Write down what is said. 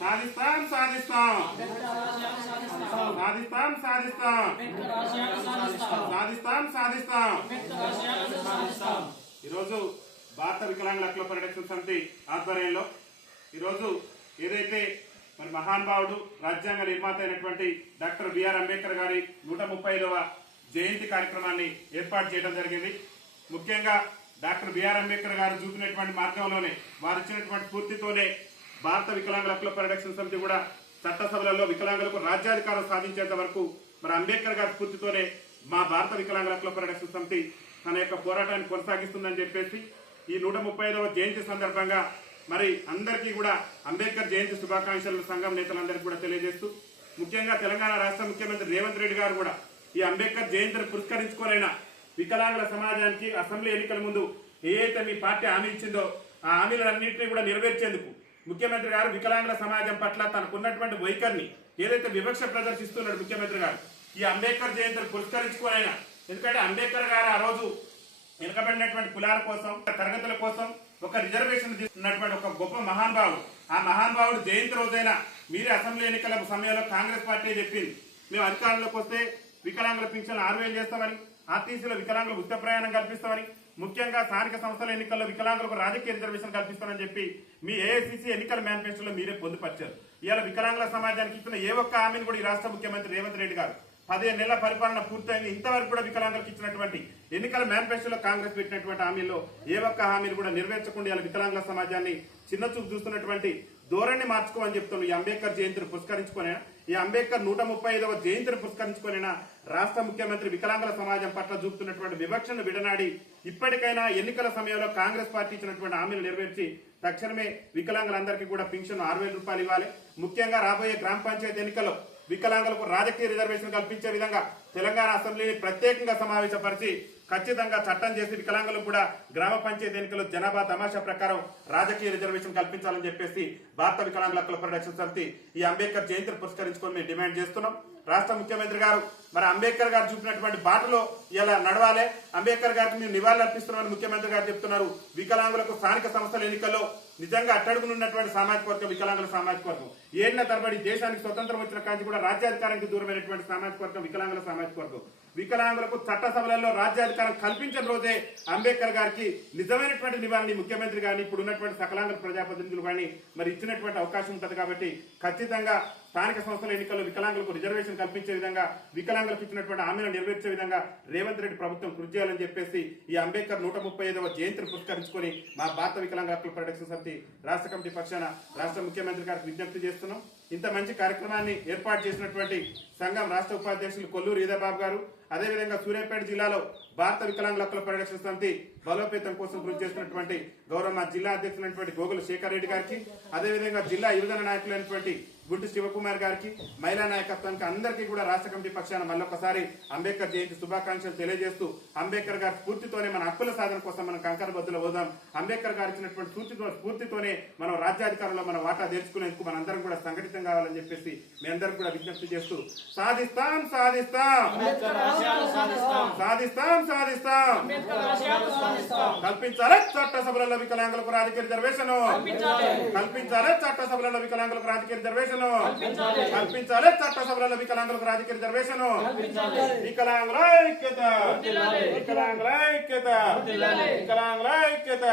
సాధిస్తాం సాధిస్తాం సాధిస్తాం సాధిస్తాం సాధిస్తాం సాధిస్తాం. ఈరోజు భారత వికలాంగుల హక్కుల పరిరక్షణ సమితి ఆధ్వర్యంలో ఈరోజు ఏదైతే మరి మహానుభావుడు రాజ్యాంగ నిర్మాత అయినటువంటి డాక్టర్ బిఆర్ అంబేద్కర్ గారి 135వ జయంతి కార్యక్రమాన్ని ఏర్పాటు చేయడం జరిగింది. ముఖ్యంగా డాక్టర్ బిఆర్ అంబేద్కర్ గారు చూపినటువంటి మార్గంలోనే వారు ఇచ్చినటువంటి స్ఫూర్తితోనే భారత వికలాంగుల హక్కుల పరిరక్షణ సమితి కూడా చట్టసభలలో వికలాంగులకు రాజ్యాధికారం సాధించేంత వరకు మరి అంబేద్కర్ గారి స్ఫూర్తితోనే మా భారత వికలాంగుల హక్కుల పరిరక్షణ సమితి తన యొక్క పోరాటాన్ని కొనసాగిస్తుందని చెప్పేసి ఈ 135వ జయంతి సందర్భంగా మరి అందరికీ కూడా అంబేద్కర్ జయంతి శుభాకాంక్షలు సంఘం నేతలందరికీ కూడా తెలియజేస్తూ ముఖ్యంగా తెలంగాణ రాష్ట్ర ముఖ్యమంత్రి రేవంత్ రెడ్డి గారు కూడా ఈ అంబేద్కర్ జయంతిని పురస్కరించుకోనైనా వికలాంగుల సమాజానికి అసెంబ్లీ ఎన్నికల ముందు ఏదైతే మీ పార్టీ హామీ ఇచ్చిందో ఆ హామీలన్నింటినీ కూడా నెరవేర్చేందుకు ముఖ్యమంత్రి గారు వికలాంగుల సమాజం పట్ల తనకున్నటువంటి వైఖరిని ఏదైతే వివక్ష ప్రదర్శిస్తున్నాడు ముఖ్యమంత్రి గారు ఈ అంబేద్కర్ జయంతిని పురస్కరించుకోనైనా, ఎందుకంటే అంబేద్కర్ గారు ఆ రోజు వెనుకబడినటువంటి కులాల కోసం తరగతుల కోసం ఒక రిజర్వేషన్ తీసుకున్నటువంటి ఒక గొప్ప మహానుభావుడు. ఆ మహానుభావుడు జయంతి రోజైనా మీరే అసెంబ్లీ ఎన్నికల సమయంలో కాంగ్రెస్ పార్టీ చెప్పింది మేము అధికారంలోకి వస్తే వికలాంగుల పింఛన్ 6,000 చేస్తామని, ఆర్టీసీలో వికలాంగులకు ఉచిత ప్రయాణం కల్పిస్తామని, ముఖ్యంగా స్థానిక సంస్థల ఎన్నికల్లో వికలాంగులకు రాజకీయ రిజర్వేషన్ కల్పిస్తామని చెప్పి మీ ఏఐసీసీ ఎన్నికల మేనిఫెస్టోలో మీరే పొందుపరిచారు. ఇవాళ వికలాంగుల సమాజానికి ఇచ్చిన ఏ ఒక్క హామీని కూడా ఈ రాష్ట్ర ముఖ్యమంత్రి రేవంత్ రెడ్డి గారు 15 నెలల పరిపాలన పూర్తయింది, ఇంతవరకు కూడా వికలాంగులకు ఇచ్చినటువంటి ఎన్నికల మేనిఫెస్టోలో కాంగ్రెస్ పెట్టినటువంటి హామీల్లో ఏ ఒక్క హామీని కూడా నెరవేర్చకుండా ఇలా వికలాంగుల సమాజాన్ని చిన్నచూపు చూస్తున్నటువంటి ధోరణి మార్చుకోమని చెప్తున్నాం. ఈ అంబేద్కర్ జయంతిని పురస్కరించుకునేనా, ఈ అంబేద్కర్ 135వ జయంతిని పురస్కరించుకునేనా రాష్ట్ర ముఖ్యమంత్రి వికలాంగుల సమాజం పట్ల చూపుతున్నటువంటి వివక్షను విడనాడి ఇప్పటికైనా ఎన్నికల సమయంలో కాంగ్రెస్ పార్టీ ఇచ్చినటువంటి హామీలు నెరవేర్చి తక్షణమే వికలాంగులందరికీ కూడా పెన్షన్ 6,000 రూపాయలు ఇవ్వాలి. ముఖ్యంగా రాబోయే గ్రామ పంచాయతీ ఎన్నికల్లో వికలాంగులకు రాజకీయ రిజర్వేషన్ కల్పించే విధంగా తెలంగాణ అసెంబ్లీని ప్రత్యేకంగా సమావేశపరిచి ఖచ్చితంగా చట్టం చేసి వికలాంగులకు కూడా గ్రామ పంచాయతీ ఎన్నికల్లో జనాభా తమాషా ప్రకారం రాజకీయ రిజర్వేషన్ కల్పించాలని చెప్పేసి భారత వికలాంగుల హక్కుల పరిరక్షణ సమితి ఈ అంబేద్కర్ జయంతిని పురస్కరించుకొని మేము డిమాండ్ చేస్తున్నాం. రాష్ట్ర ముఖ్యమంత్రి గారు మరి అంబేద్కర్ గారు చూపినటువంటి బాటలో ఇలా నడవాలి, అంబేద్కర్ గారికి మేము నివాళులు అర్పిస్తున్నామని ముఖ్యమంత్రి గారు చెప్తున్నారు. వికలాంగులకు స్థానిక సంస్థల ఎన్నికల్లో నిజంగా అట్టడుగునున్నటువంటి సామాజిక వర్గం వికలాంగుల సామాజిక వర్గం, ఏళ్ల తరబడి దేశానికి స్వతంత్రం వచ్చిన కాంచి కూడా రాజ్యాధికారానికి దూరమైనటువంటి సామాజిక వర్గం వికలాంగుల సామాజిక వర్గం. వికలాంగులకు చట్టసభలలో రాజ్యాధికారం కల్పించిన రోజే అంబేద్కర్ గారికి నిజమైనటువంటి నివారణ ముఖ్యమంత్రి గాని ఇప్పుడు ఉన్నటువంటి సకలాంగుల ప్రజాప్రతినిధులు కానీ మరి ఇచ్చినటువంటి అవకాశం ఉంటుంది. కాబట్టి ఖచ్చితంగా స్థానిక సంస్థల ఎన్నికల్లో వికలాంగులకు రిజర్వేషన్ కల్పించే విధంగా వికలాంగులకు ఇచ్చినటువంటి హామీలను నెరవేర్చే విధంగా రేవంత్ రెడ్డి ప్రభుత్వం కృషి చేయాలని చెప్పేసి ఈ అంబేద్కర్ 135వ జయంతిని పురస్కరించుకొని మా భారత వికలాంగుల హక్కుల పరిరక్షణ సమితి రాష్ట్ర కమిటీ పక్షాన రాష్ట్ర ముఖ్యమంత్రి గారికి విజ్ఞప్తి చేస్తున్నాం. ఇంత మంచి కార్యక్రమాన్ని ఏర్పాటు చేసినటువంటి సంఘం రాష్ట్ర ఉపాధ్యక్షులు కొల్లూరు ఈదాబాబు గారు, అదేవిధంగా సూర్యాపేట జిల్లాలో భారత వికలాంగుల హక్కుల పరిరక్షణ సమితి బలోపేతం కోసం కృషి చేస్తున్నటువంటి గౌరవ మా జిల్లా అధ్యక్షులైనటువంటి గోగుల శేఖర్ రెడ్డి గారికి, అదేవిధంగా జిల్లా యువజన నాయకులైనటువంటి గుంటి శివకుమార్ గారికి, మహిళా నాయకత్వానికి అందరికీ కూడా రాష్ట్ర కమిటీ పక్షాన మళ్ళొకసారి అంబేద్కర్ జయంతి శుభాకాంక్షలు తెలియజేస్తూ అంబేద్కర్ గారి స్ఫూర్తితోనే మన హక్కుల సాధన కోసం మనం కంకర బద్దులు పోదాం. అంబేద్కర్ గారు ఇచ్చినటువంటి స్ఫూర్తితోనే మనం రాజ్యాధికారంలో మన వాటా తెచ్చుకునేందుకు మనందరం కూడా సంఘటితం కావాలని చెప్పేసి మీ అందరికి కూడా విజ్ఞప్తి చేస్తూ సాధిస్తాం సాధిస్తాం సాధిస్తాం సాధిస్తాం కల్పించాలి చట్టసభలలో వికలాంగులకు రాజకీయ రిజర్వేషన్, కల్పించాలి చట్టసభలలో వికలాంగులకు రాజకీయ రిజర్వేషన్, కల్పించాలి చట్టసభలలో వికలాంగులకు రాజకీయ రిజర్వేషన్. వికలాంగుల ఐక్యత, వికలాంగుల ఐక్యత, వికలాంగుల ఐక్యత.